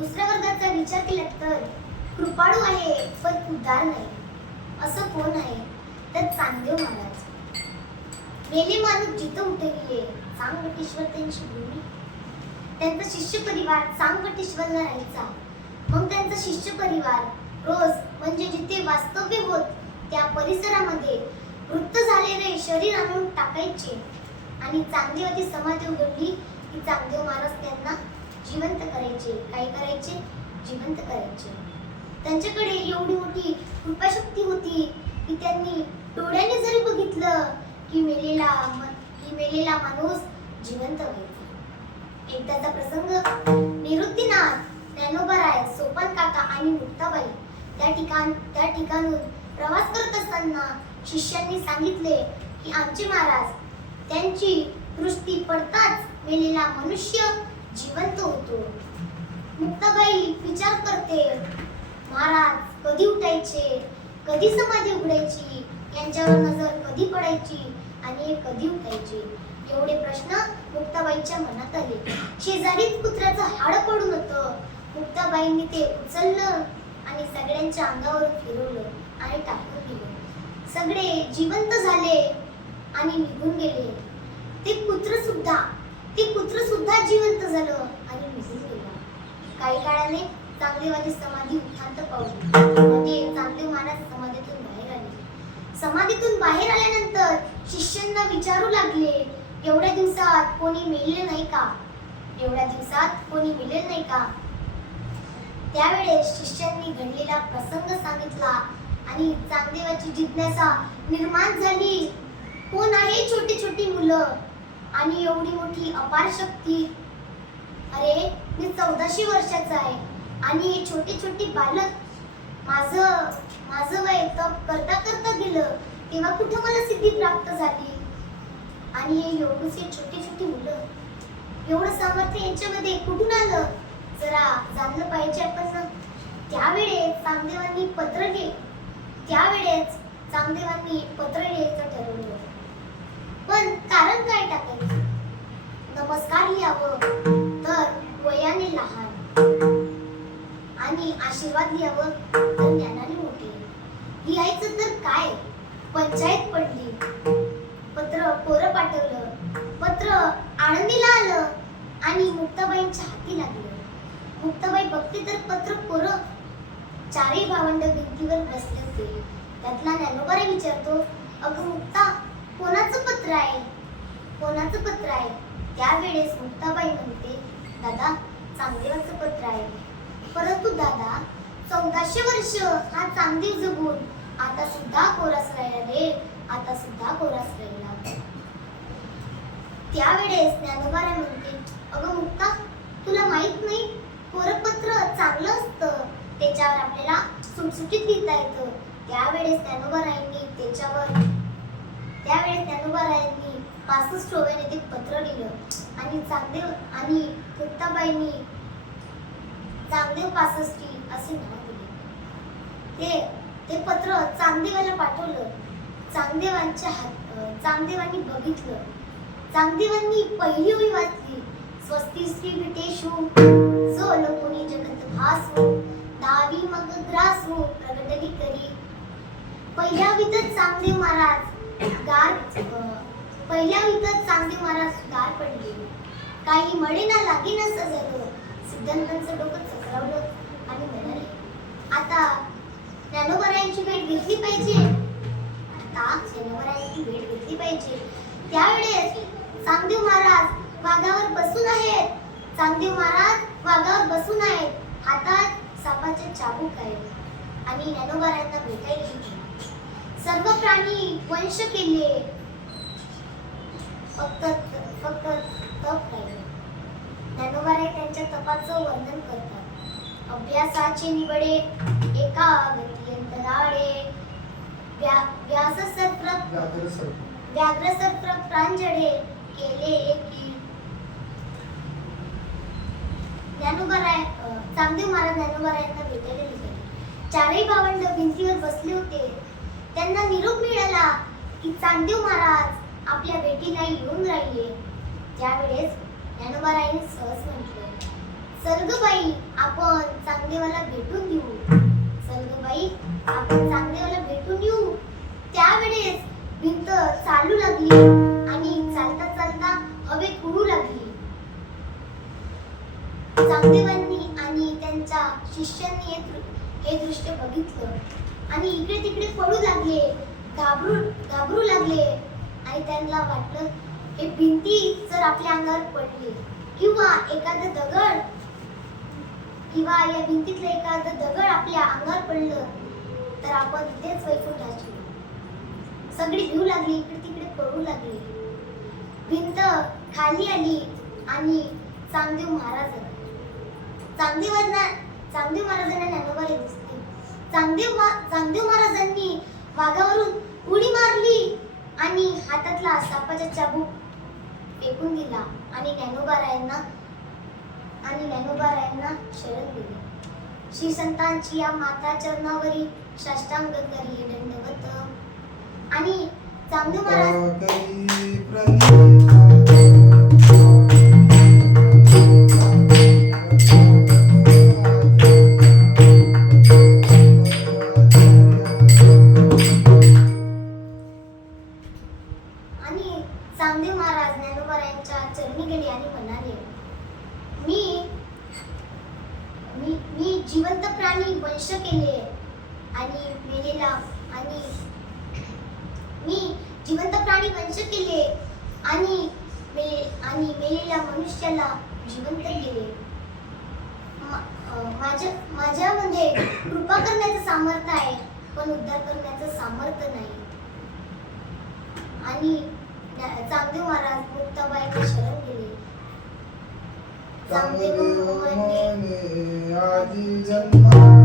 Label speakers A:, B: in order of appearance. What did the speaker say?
A: दुसऱ्या वर्गाचा विचार केला तर कृपाळू आहे पण उदार नाही. असं कोण आहे? तर चांगदेव महाराज. मेले माणूस जिथं उठे गेले सांगवटेश्वर त्यांची भूमी. त्यांचा शिष्य परिवार सांगवटेश्वरला राहायचा. मग त्यांचा शिष्य परिवार रोज म्हणजे जिथे वास्तव्य होत त्या परिसरामध्ये वृत्त झालेले शरीर आणून टाकायचे. आणि चांगदेवाची समाधी उघडली की चांगदेव महाराज त्यांना जिवंत करायचे काय करायचे? जिवंत करायचे. त्यांच्याकडे एवढी मोठी कृपाशक्ती होती की त्यांनी डोळ्याने जरी बघितलं की मेलेला की मेलेला माणूस जिवंत व्हायचा एकदाचा प्रसंग निवृत्तीनाथ ज्ञानोबराय सोपान काका आणि मुक्ताबाई त्या ठिकाण त्या ठिकाणून प्रवास करत असताना शिष्यांनी सांगितले की आमचे महाराज त्यांची दृष्टी पडताच मेलेला मनुष्य जिवंत होतो. मुक्ताबाई विचार करते महाराज कधी उठायचे? कधी समाधी उघडायची? यांच्यावर नजर कधी पडायची आणि हे कधी उठायचे? एवढे प्रश्न मुक्ताबाईच्या मनात आले. शेजारीच कुत्र्याचं हाड पडून होतं. मुक्ताबाईंनी ते उचललं आणि सगळ्यांच्या अंगावर फिरवलं आणि टाकून दिलं. सगळे जिवंत झाले आणि निघून गेले. ते कुत्र सुद्धा ते कुत्र सुद्धा जिवंत झालं. आणि निघून गेलं. काही काळाने चांगदेवाची समाधी उत्थांत पावली म्हणजे चांगदेव महाराज समाधीतून बाहेर आले. समाधीतून बाहेर आल्यानंतर शिष्यांना विचारू लागले एवढ्या दिवसात कोणी मिळले नाही का? एवढ्या दिवसात कोणी मिळेल नाही का? त्यावेळेस शिष्यांनी घडलेला प्रसंग सांगितला आणि चांगदेवाची जिज्ञासा निर्माण झाली. कोण आहे छोटी छोटी मुलं? आणि एवढी मोठी अपार शक्ती. अरे मी चौदाशे वर्षाचा आहे आणि हे छोटे छोटे बालक माझं माझं वय तप करता करता गेलं तेव्हा कुठं मला सिद्धी प्राप्त झाली? आणि हे एवढूसे छोटी छोटी मुलं एवढं सामर्थ्य यांच्यामध्ये कुठून आलं? जरा जाणलं पाहिजे आपण. त्यावेळेस चांगदेवांनी पत्र लिह त्यावेळेस चांगदेवांनी पत्र लिहायचं ठरवलं. पण उपस्कार लिहावं. तर वयाने लहान. आणि आशीर्वाद लिहावं तर ज्ञानाने मोठे. लिहायचं तर काय? पंचायत पडली. पत्र पोरं पाठवलं. पत्र आनंदीला आलं. आणि मुक्ताबाईंच्या हाती लागलं. मुक्ताबाई बघते तर पत्र पोरं चारही भावंड भिंतीवर बसले होते. त्यातला ज्ञानोबारे विचारतो अगं मुक्ता कोणाचं पत्र आहे? कोणाचं पत्र आहे? त्यावेळेस मुक्ताबाई म्हणते दादा चांगदेवाचं पत्र आहे. परंतु दादा चौदाशे वर्ष हा चांगदेव जगून आता सुद्धा कोरास राहिला रे. आता सुद्धा कोरास राहिला. त्यावेळेस ज्ञानोबारा म्हणते अगं मुक्ता तुला माहीत नाही कोरपत्र चांगलं असतं. त्याच्यावर आपल्याला सुटसुटीत लिहिता येतं. त्यावेळेस ज्ञानोबारायांनी त्याच्यावर त्यावेळेस ज्ञानोबारायांनी पासष्ट ओव्याने ते पत्र लिहिलं. आणि चांगदेव आणि मुक्ताबाईंनी चांगदेव पासष्टी असे नाव दिले. ते ते पत्र चांगदेवाला पाठवलं. चांगदेवांच्या हात चांगदेवांनी बघितलं. चांगदेवांनी पहिली ओळी वाचली. स्वस्ती श्री विटेशु जो लोकोनी जगत भासू दावी मग ग्रासू प्रगटली करी. पहिल्या विधत चांगदेव महाराज गार पहिल्या विधत चांगदेव महाराज गार पडले. काही मळे ना लागे ना सजलं सिद्धांतांचं डोकं चक्रावलं आणि म्हणाले आता ज्ञानोबरायांची भेट घेतली पाहिजे. आता ज्ञानोबरायांची भेट घेतली पाहिजे. त्यावेळेस चांगदेव महाराज वाघावर बसून आहेत. चांगदेव महाराज वाघावर बसून आहेत. हातात सापाचे चाबूक आहे. आणि ज्ञानोबरायांना भेटायला सर्व प्राणी वंश केले. फक्त फक्त तप नाही ज्ञानोबाराय त्यांच्या तपाचं वर्णन करतात. अभ्यासाचे निवडे एका गतियंतराळे व्या व्याघ्र व्याघ्रसत्र प्रांजळे केले एकी ज्ञानोबाराय चांगदेव महाराज ज्ञानोबारायांना भेटायला निघाले. चारही भावंड भिंतीवर बसले होते. त्यांना निरोप मिळाला की चांगदेव महाराज आपल्या भेटीला येऊन राहिले. त्यावेळेस ज्ञानोबारायांनी सहज म्हटले सर्गबाई आपण चांगदेवाला भेटून घेऊ सर्गबाई आपण चांगदेवाला भेटून येऊ. त्यावेळेस भिंत चालू लागली आणि चालता चालता हवेत उडू लागली. चांगदेवांनी आणि त्यांच्या शिष्यांनी हे हे दृश्य बघितलं आणि इकडे तिकडे पडू लागले घाबरू घाबरू लागले. आणि त्यांना वाटलं हे भिंती जर आपल्या अंगावर पडली किंवा एखादं दगड किंवा या भिंतीतलं एखादं दगड आपल्या अंगावर पडलं तर आपण तिथेच वैकुंठाची. सगळी भिऊ लागली इकडे तिकडे पडू लागली. भिंत खाली आली आणि चांगदेव महाराज चांगदेवांना चांगदेव महाराजांना ज्ञानोबाला दिसते चांगदेव चांगदेव महाराजांनी वाघावरून उडी मारली. आणि हातातला सापाचा चाबूक फेकून दिला आणि ज्ञानोबारायांना आणि ज्ञानोबारायांना शरण दिले. श्री संतांची या माता चरणावरी साष्टांग करी दंडवत. आणि चांगलं महाराज मेलेला आणि मी जिवंत प्राणी वंश केले आणि मे आणि मेलेल्या मनुष्याला जिवंत केले. माझ्या माझ्यामध्ये कृपा करण्याचं सामर्थ्य आहे पण उद्धार करण्याचं सामर्थ्य नाही. आणि चांगदेव महाराज मुक्ताबाईंना शरण गेले चांगदेव
B: आधी जन्मा